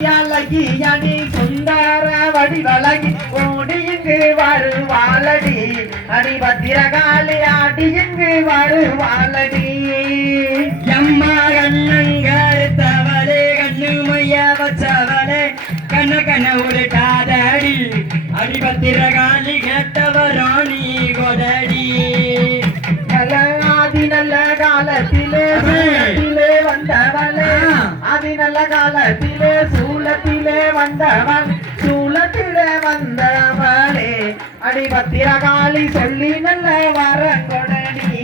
அழகியடி சுந்தர வடிவழகி ஓடி இங்கு வருவாளடி அடி பத்திரகாளி ஆடி இங்கு வருவாளடி எம்மா கண்ணங்கருத்தவளே கண்ணு மைய வச்சவளே கண்ண கண்ண உருட்டாதடி அடி பத்திரகாளி கேட்டவரோ நீ கொதடி ஆதி நல்ல காலத்திலே வந்தவளே ஆதி நல்ல காலத்திலே சூலத்திலே வந்தவன் சூலத்திலே வந்தவளே அடி பத்திரகாளி சொல்லி நல்ல வரங்கொடடி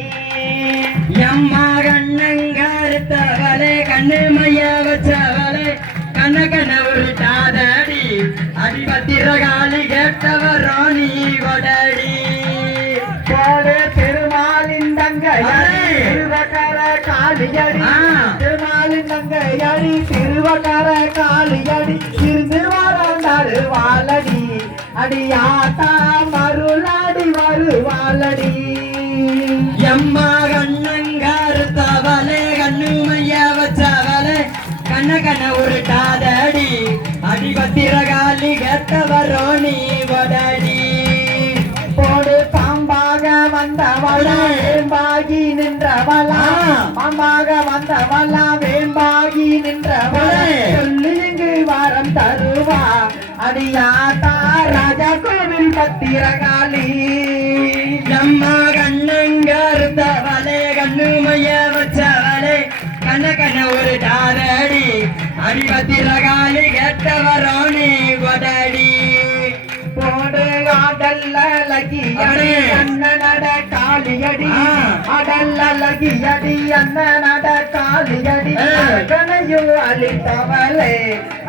எம்மா கண்ணங்கருத்தவளே கண்ணு மைய வச்சவளே கண்ண கண்ண உருட்டாதடி அடி பத்திரகாளி கேட்டவரோ நீ கொதடி போடு திருமாலின் தங்கையடி திருவக்கர காளியடி திருமாலின் தங்கையடி திருவக்கர காளியடி இருந்து வராண்டாரு வாழடி அடியாத்தா மருளாடி வருவாளடி எம்மா கண்ணங்கருத்தவளே கண்ணு மைய வச்சவளே கண்ண கண்ண உருட்டாதடி அடி பத்திரகாளி கேட்டவரோ நீ கொதடி போடு பாம்பாக வந்தவளா வேம்பாகி நின்றவளா பாம்பாக வந்தவளா வேம்பாகி நின்றவளா சொல்லி இங்கு வாரம் தருவா அடியாத்தா ராஜா கோவில் பத்திரகாளி எம்மா கண்ணங்கருத்தவளே கண்ணு மைய வச்சவளே கண்ண கண்ண உருட்டாதடி அடி பத்திரகாளி கேட்டவரோ நீ கொதடி போடு ஆடல்ல லகியடி அண்ணனட காளியடி ஆடல்ல லகியடி அண்ணனட காளியடி கனையு அளித்தவளே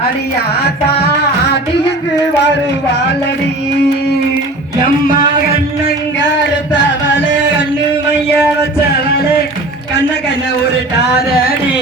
அடியாத்தா ஆடி இங்கு வருவாளடி எம்மா கண்ணங்கருத்தவளே கண்ணு மைய வச்சவளே கண்ண கண்ண உருட்டாதடி